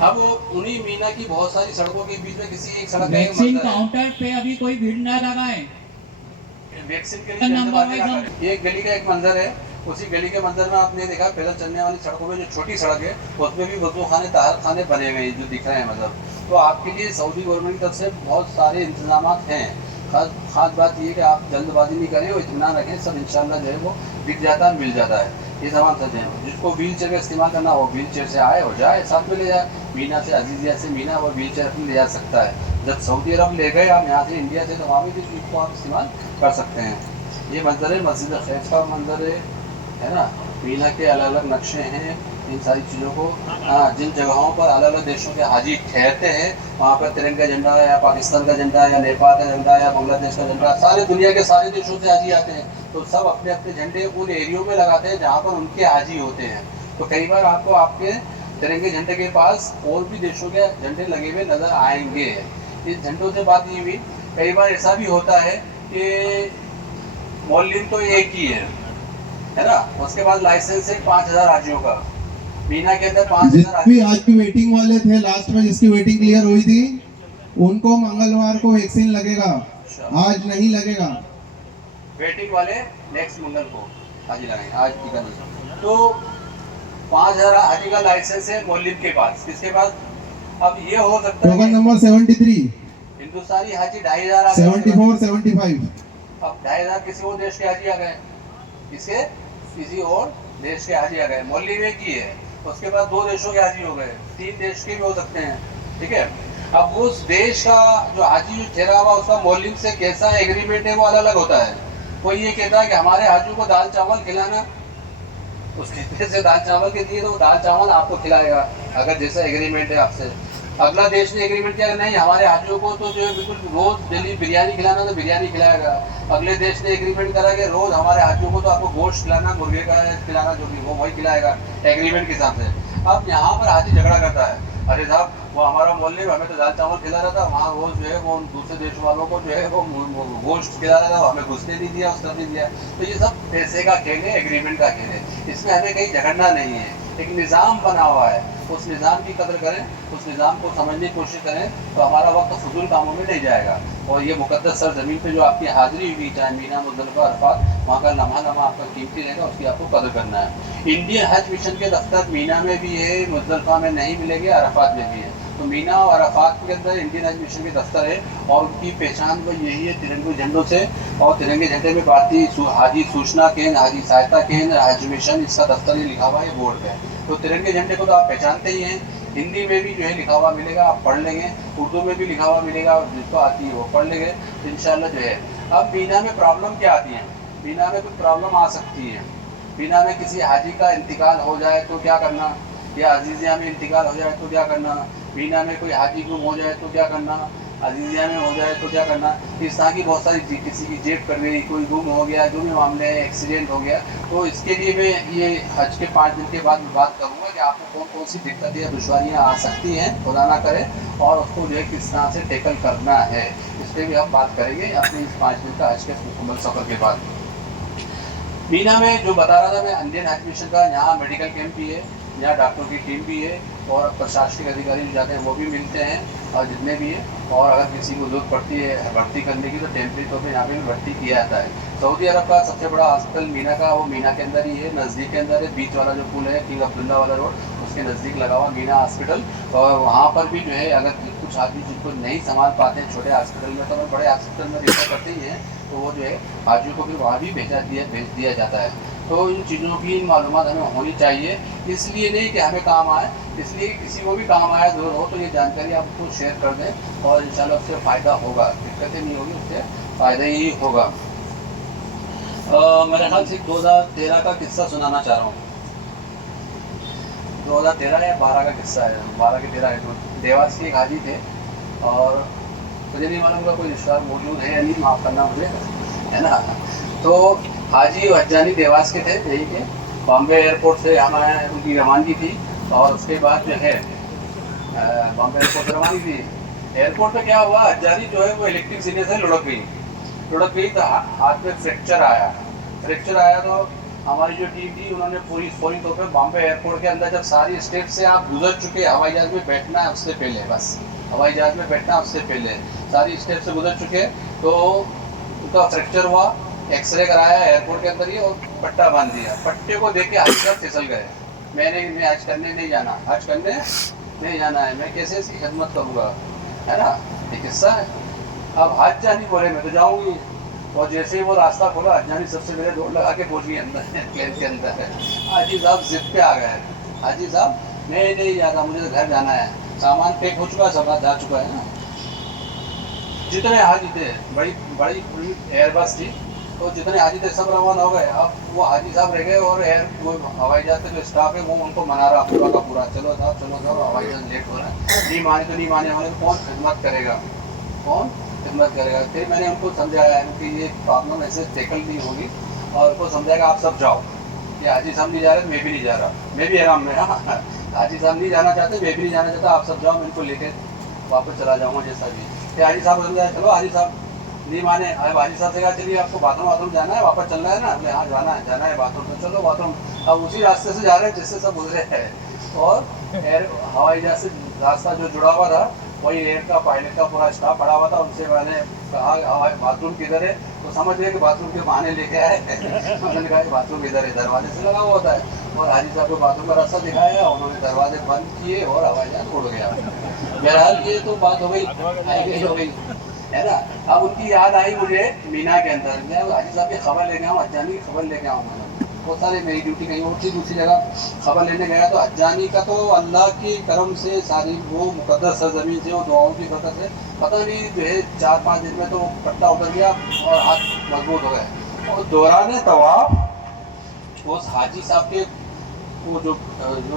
अब वो उन्हीं मीना की बहुत सारी सड़कों के बीच में किसी एक सड़क का एक वैक्सीन मंदिर है। काउंटर पे अभी कोई भीड़ ना लगाए। वैक्सीन के लिए जल्दबाजी ना करें। ये एक गली का एक मंदिर है, उसी गली के मंदिर में आपने देखा पैदल चलने वाली सड़कों में जो छोटी सड़क है उसमें भी वजू खाने ताहर खाने बने हुए हैं जो दिख रहे हैं। मतलब तो आपके लिए सऊदी गवर्नमेंट की तरफ से बहुत सारे इंतजाम हैं। खास बात ये कि आप जल्दबाजी नहीं करें और इत्मीनान रखें, सब इंशाल्लाह जो है वो दिख जाता है, मिल जाता है। ये तमाम सजें जिसको व्हील चेयर का इस्तेमाल करना हो व्हील चेयर से आए और जाए, साथ में ले जाए। मीना से अजीजिया से मीना वो व्हील चेयर अपनी ले जा सकता है। जब सऊदी अरब ले गए आप यहाँ से इंडिया से तो वहाँ भी इसको आप इस्तेमाल कर सकते हैं। ये मंजर है मस्जिद खैफ का मंजर है ना। मीना के अलग अलग नक्शे हैं इन सारी चीज़ों को। जिन जगहों पर अलग अलग देशों के हाजी ठहरते हैं वहाँ पर तिरंगा झंडा या पाकिस्तान का झंडा या नेपाल का झंडा या बांग्लादेश का झंडा, सारे दुनिया के सारे देशों से हाजी आते हैं तो सब अपने अपने झंडे उन एरियो में लगाते हैं जहाँ पर उनके हाजी होते हैं। तो कई बार आपको आपके तिरंगे झंडे के पास और भी देशों के झंडे लगे हुए नज़र आएंगे। इस झंडों से बात ये हुई, कई बार ऐसा भी होता है कि मौलिन तो एक ही है ना, उसके बाद लाइसेंस है 5,000 हाजियों का। मीना के अंदर 5,000 भी आज की वेटिंग वाले थे, लास्ट में जिसकी वेटिंग क्लियर हुई थी उनको मंगलवार को वैक्सीन लगेगा, आज नहीं लगेगा। वेटिंग वाले नेक्स्ट मंगल को हाजी लगाएंगे, आज टीका नहीं। तो 5,000 हाजी का लाइसेंस है मौलिन के पास, किसके पास? अब ये हो सकता है टोकन नंबर 73, हिंदुस्तानी हाजी 2,500 74, 75। अब 2,500 किसी और देश के हाजी आ गए, किसी और देश के हाजी आ गए। मौली में की है, उसके बाद 2 देशों के हाजी हो गए, 3 देश के भी हो सकते हैं। ठीक है, अब उस देश का जो हाजी जो ठहरा हुआ उसका मौलिम से कैसा एग्रीमेंट है वो अलग अलग होता है। कोई ये कहता है कि हमारे हाजियों को दाल चावल खिलाना, उसके जैसे दाल चावल के लिए तो दाल चावल आपको खिलाएगा अगर जैसा एग्रीमेंट है आपसे। अगला देश ने एग्रीमेंट किया कि नहीं हमारे हाजियों को तो जो है बिल्कुल रोज डेली बिरयानी खिलाना तो बिरयानी खिलाएगा। अगले देश ने एग्रीमेंट करा कि रोज हमारे हाजियों को तो आपको गोश्त खिलाना, मुर्गे का खिलाना, जो भी वो वही खिलाएगा एग्रीमेंट के हिसाब से। अब यहाँ पर हाजी झगड़ा करता है, अरे साहब वो हमारा मोहल्ले में हमें तो दाल चावल खिला रहा था, वहाँ रोज जो है वो दूसरे देश वालों को जो है वो गोश्त खिला रहा था, हमें घुसने नहीं दिया, उसने नहीं दिया। तो ये सब पैसे का खेल है, एग्रीमेंट का खेल है, इसमें हमें कहीं झगड़ना नहीं है। एक निज़ाम बना हुआ है, उस निज़ाम की कदर करें, उस निज़ाम को समझने की कोशिश करें तो हमारा वक्त फजूल कामों में नहीं जाएगा। और ये मुकद्दस सर ज़मीन पे जो आपकी हाज़िरी हुई, चाहे मीना, मुज़दलिफ़ा, अरफ़ात, वहाँ का लम्हा लम्हा आपका कीमती रहेगा, उसकी आपको कदर करना है। इंडियन हज मिशन के दफ्तर मीना में भी है, मुज़दलिफ़ा में नहीं मिलेंगे, अरफ़ात में भी है। तो मीना और अरफ़ात के अंदर इंडियन हज मिशन के दफ्तर है और उनकी पहचान वो यही है तिरंगे झंडों से। और तिरंगे झंडे में भारतीय हाजी सूचना केंद्र, हाजी सहायता केंद्र, हज मिशन, इसका दफ्तर ही लिखा हुआ है बोर्ड पे। तो तिरंगे झंडे को तो आप पहचानते ही हैं। हिंदी में भी जो है लिखा हुआ मिलेगा, आप पढ़ लेंगे, उर्दू में भी लिखा हुआ मिलेगा, जिसको आती है वो पढ़ लेंगे तो इंशाल्लाह जो है। अब मीना में प्रॉब्लम क्या आती है? मीना में कुछ प्रॉब्लम आ सकती है। मीना में किसी हाजी का इंतकाल हो जाए तो क्या करना, या अजीजिया में इंतकाल हो जाए तो क्या करना, मीना में कोई हाजी गुम हो जाए तो क्या करना, अजीजिया में हो जाए तो क्या करना। इस तरह की बहुत सारी किसी की जेब कर गई, कोई गुम हो गया, जो भी मामले हैं, एक्सीडेंट हो गया, तो इसके लिए मैं ये हज के 5 दिन के बाद बात करूँगा कि आपको कौन कौन सी दिक्कतें या दुश्वारियाँ आ सकती हैं, खुदा ना करे, और उसको जो है किस तरह से टैकल करना है, इस पर भी हम बात करेंगे अपने इस 5 दिन का हज के मुकम्मल सफ़र के बाद। मीना में जो बता रहा था मैं, इंडियन हज मिशन का यहाँ मेडिकल कैंप भी है, यहाँ डॉक्टरों की टीम भी है और प्रशासनिक अधिकारी जो जाते हैं वो भी मिलते हैं और जितने भी है। और अगर किसी को जरूरत पड़ती है भर्ती करने की तो टेम्परेरी तौर पर यहाँ पे भी भर्ती किया जाता है। सऊदी अरब का सबसे बड़ा हॉस्पिटल मीना का वो मीना के अंदर ही है, नज़दीक के अंदर है, बीच वाला जो पुल है किंग अब्दुल्ला वाला रोड, उसके नज़दीक लगा हुआ मीना हॉस्पिटल। और वहाँ पर भी जो है अगर कुछ आदमी जिनको नहीं संभाल पाते हैं छोटे हॉस्पिटल में, तो हम बड़े हॉस्पिटल में रेफर करते ही हैं, तो वो जो है हाजियों को भी वहाँ भी भेज दिया जाता है। तो इन चीज़ों की मालूमात हमें होनी चाहिए, इसलिए नहीं कि हमें काम आए, इसलिए कि किसी को भी काम आया ज़रूर हो तो ये जानकारी आप उसको शेयर कर दें और इंशाल्लाह उससे फ़ायदा होगा, दिक्कतें नहीं होगी, उससे फ़ायदा ही होगा। मेरे ख्याल से 2013 का किस्सा सुनाना चाह रहा हूँ। 2013 या 12 का किस्सा है, 12 के 13 है। तो देवास के एक हाजी थे और मुझे नहीं मालूम का कोई रिश्तेदार मौजूद है या नहीं, माफ़ करना मुझे, है ना। तो हाजी हज्जानी देवास के थे, यही के बॉम्बे एयरपोर्ट से हमारे उनकी रवानगी थी और उसके बाद जो है बॉम्बे एयरपोर्ट से रवानगी थी। एयरपोर्ट पे क्या हुआ, हज्जानी जो है वो इलेक्ट्रिक सीने से लुढ़क गई तो हाथ में फ्रैक्चर आया तो हमारी जो टीम थी उन्होंने पूरी फौरी तौर पर बॉम्बे एयरपोर्ट के अंदर जब सारी स्टेप से आप गुजर चुके, हवाई जहाज़ में बैठना है उससे पहले, बस हवाई जहाज़ में बैठना उससे पहले सारी स्टेप से गुजर चुके, तो उनका फ्रैक्चर हुआ, एक्सरे कराया एयरपोर्ट के अंदर ही और पट्टा बांध दिया। पट्टे को देख के हाजी साहब फिसल गए। मैं आज करने नहीं जाना, आज करने नहीं जाना है, मैं कैसे इसकी खिदमत करूँगा, है ना, ये किस्सा है। अब हाज जानी बोले मैं तो जाऊँगी, और जैसे ही वो रास्ता खोला हजानी सबसे पहले दौड़ लगा के पहुंच गई अंदर प्लेन के अंदर। हाजी साहब जिद पे आ गए, हाजी साहब मैं नहीं जाता, मुझे तो घर जाना है, सामान पैक हो चुका, सब जा चुका है ना। जितने हाजी थे, बड़ी बड़ी एयरबस थी, तो जितने हाजी थे सब रवाना हो गए। अब वो हाजी साहब रह गए और वो हवाई जहाज का जो स्टाफ है वो उनको मना रहा पूरा का पूरा, चलो साहब चलो साहब, हवाई जहाज लेट हो रहा है, नहीं माने तो नहीं माने वाले, कौन खिदमत करेगा, कौन खिदमत करेगा। फिर मैंने उनको समझाया कि ये प्रॉब्लम ऐसे टैकल नहीं होगी, और उनको समझाया आप सब जाओ, ये हाजी साहब नहीं जा रहे, मैं भी नहीं जा रहा, मैं भी आराम में, हाँ हाजी साहब नहीं जाना चाहते, मैं भी नहीं जाना चाहता, आप सब जाओ, मैं इनको लेके वापस चला जाऊँगा जैसा भी। फिर हाजी साहब को समझाया, चलो हाजी साहब नहीं माने। अब हाजी साहब से कहा चलिए आपको बाथरूम जाना है, वापस चलना है ना, बोले हाँ जाना है बाथरूम, तो चलो बाथरूम। अब उसी रास्ते से जा रहे हैं जिससे सब गुजरे हैं, और हवाई जहाज से रास्ता जो जुड़ा हुआ था वही एयर का पायलट का पूरा स्टाफ पड़ा हुआ था। उनसे मैंने कहा बाथरूम किधर है, तो समझ गए कि बाथरूम के बहाने लेके आए। उन्होंने कहा कि बाथरूम इधर है, दरवाजे से लगा हुआ होता है, और हाजी साहब को बाथरूम का रास्ता दिखाया, उन्होंने दरवाजे बंद किए और हवाई जहाज उड़ गया। बहरहाल ये तो बात हो गई, हो गई है ना। अब उनकी याद आई मुझे मीना के अंदर, मैं हाजी साहब की खबर लेके आऊँ, हजानी की खबर लेके आऊँ, बहुत सारे मेरी ड्यूटी कहीं और थी दूसरी जगह, खबर लेने गया तो हजानी का तो अल्लाह के करम से सारी वो मुकद्दस सरजमीन से और दुआओं की बरकत से पता नहीं जो है 4-5 दिन में तो पट्टा उतर गया और हाथ मजबूत हो गए। और दौरान तवाफ उस हाजी साहब के वो जो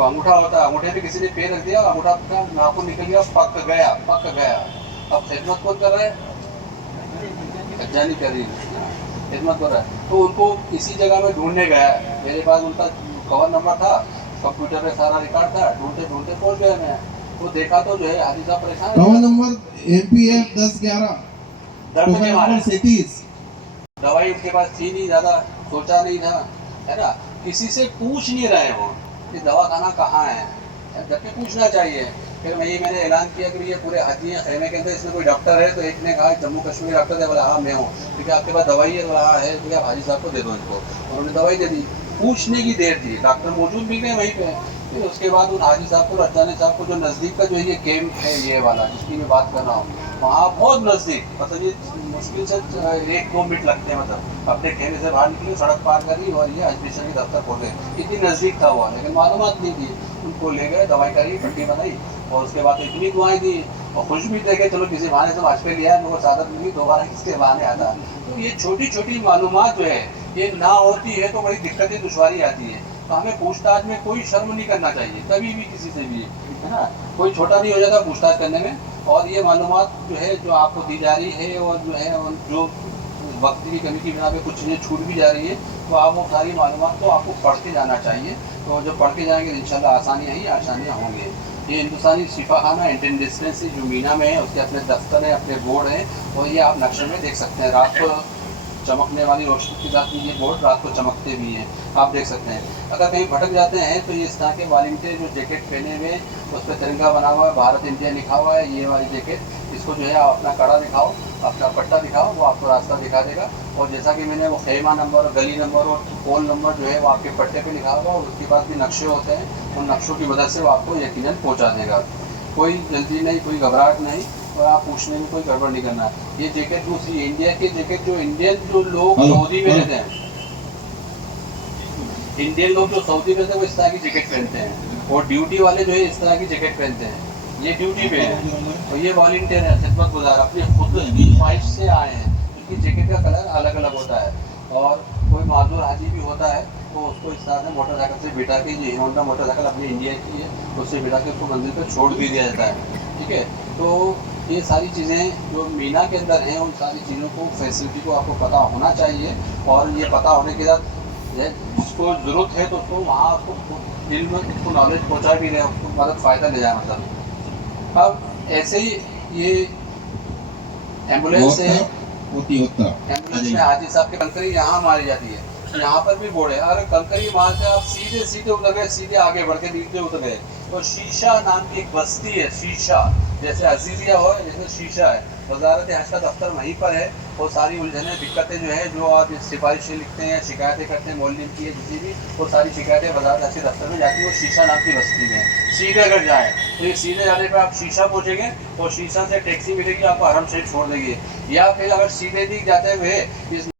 अंगूठा होता है, अंगूठे पे किसी ने पैर रख दिया, अंगूठा का नाखून निकल गया, पक गया। अब खिदमत कौन कर रहा है, हजानी कर रही है, खिदमत कर रहा है। तो उनको इसी जगह में ढूंढने गया, मेरे पास उनका कवर नंबर था, कंप्यूटर पे सारा रिकॉर्ड था, ढूंढते पहुंच गए मैं। तो देखा तो जो है हाजी साहब परेशान, कवर नंबर MPF 1011 दर्द के मारे, 37। दवाई उनके पास थी नहीं, ज़्यादा सोचा नहीं था, है ना, किसी से पूछ नहीं रहे वो कि दवा खाना कहाँ है, जबकि पूछना चाहिए। फिर मैंने ऐलान किया कि ये पूरे हाजी हैं खेमे के अंदर, इसमें कोई डॉक्टर है, तो एक ने कहा जम्मू कश्मीर डॉक्टर है, बोला हाँ मैं हूँ, ठीक है आपके पास दवाई है, बोला हाँ है, ठीक है हाजी साहब को दे दो इनको, और उन्होंने दवाई दे दी। पूछने की देर थी, डॉक्टर मौजूद भी गए वहीं पे। फिर उसके बाद उन हाजी साहब को, रजानी साहब को, जो नज़दीक का जो ये कैंप है ये वाला जिसकी मैं बात कर रहा हूँ, वहाँ बहुत नज़दीक, मतलब ये मुश्किल से 1-2 मिनट लगते हैं, मतलब अपने खेमे से बाहर निकले, सड़क पार करी और ये हज मिशन के दफ्तर खोल गए, इतनी नज़दीक था हुआ, लेकिन मालूमात नहीं थी। उनको ले गए, दवाई करी, पट्टी बनाई, और उसके बाद इतनी दुआएं दी और खुश भी थे कि चलो किसी बहाने से वाजपेयी लिया है, मेरे सादत मिली, दोबारा किसके बहाने आता। तो ये छोटी छोटी मालूमात जो है ये ना होती है तो बड़ी दिक्कतें दुश्वारी आती है। तो हमें पूछताछ में कोई शर्म नहीं करना चाहिए, कभी भी किसी से भी, है ना, कोई छोटा नहीं हो जाता पूछताछ करने में। और ये मालूमात जो है जो आपको दी जा रही है, और जो है जो वक्त की कमी की बिना पे कुछ चीज़ें छूट भी जा रही है, तो आप वो सारी मालूमात को आपको पढ़ के जाना चाहिए। तो जब पढ़ के जाएंगे इंशाल्लाह आसानियाँ होंगी। ये हिंदुस्तानी शिफा खाना इंटेंडेंसी जो मीना में है, उसके अपने दफ्तर हैं, अपने बोर्ड हैं, और ये आप नक्शे में देख सकते हैं। रात को चमकने वाली रोशनी के साथ ये बोर्ड रात को चमकते भी हैं, आप देख सकते हैं। अगर कहीं भटक जाते हैं तो ये इस तरह के वॉलंटियर जो जैकेट पहने हुए, उस पर तिरंगा बना हुआ है, भारत इंडिया लिखा हुआ है, ये वाली जैकेट, इसको जो है आप अपना कड़ा दिखाओ, अपना पट्टा दिखाओ, वो आपको रास्ता दिखा देगा। और जैसा कि मैंने वो खेमा नंबर, गली नंबर और पोल नंबर जो है वो आपके पट्टे पे लिखा होगा, और उसके पास भी नक्शे होते हैं, उन नक्शों की मदद से वो आपको यकीनन पहुंचा देगा। कोई जल्दी नहीं, कोई घबराहट नहीं, और आप पूछने में कोई गड़बड़ नहीं करना। ये जैकेट दूसरी इंडिया की जैकेट, जो इंडियन जो लोग सऊदी में रहते हैं, इंडियन लोग जो सऊदी में रहते हैं वो इस तरह की जैकेट पहनते हैं, और ड्यूटी वाले जो है इस तरह की जैकेट पहनते हैं। ये ड्यूटी पे है और ये वॉलंटियर है, खिदमत गुजार, अपनी खुद की ख्वाहिश से आए हैं। उनकी जैकेट का कलर अलग अलग होता है, और कोई माजूर हाजी भी होता है तो उसको इस तरह से मोटरसाइकिल से बिठा के, ये होंडा मोटरसाइकिल अपनी इंडिया की है, उससे बिठा के उसको मंजिल पर छोड़ भी दिया जाता है, ठीक है। तो ये सारी चीज़ें जो मीना के अंदर हैं, उन सारी चीज़ों को, फैसिलिटी को आपको पता होना चाहिए। और ये पता होने के साथ जिसको ज़रूरत है तो उसको वहाँ उसको इल्म, उसको नॉलेज पहुँचा भी रहे, उसको मदद फ़ायदा ले जाए। मतलब अब ऐसे ही ये एम्बुलेंस है, एम्बुलेंस में हाजी साहब की कंकरी यहाँ मारी जाती है, यहाँ पर भी बोर्ड है। अगर कंकरी माल से आप सीधे सीधे उतर गए, सीधे आगे बढ़ के नीचे उतर गए, तो शीशा नाम की एक बस्ती है। शीशा जैसे अजीजिया हो, जैसे शीशा है, वजारत हज का दफ्तर वहीं पर है। वो सारी उलझने दिक्कतें जो है, जो आप सिफारिशें लिखते हैं, शिकायतें करते हैं मोहल्लिन की, किसी भी, वो सारी शिकायतें वजारत हज के दफ्तर में जाती है। वो शीशा नाम की बस्ती में सीधे अगर जाए तो ये सीधे जाने पर आप शीशा पहुँचेंगे, और शीशा से टैक्सी मिलेगी, आपको हरम शरीफ छोड़ देगी। या फिर अगर सीधे नहीं जाते हुए इस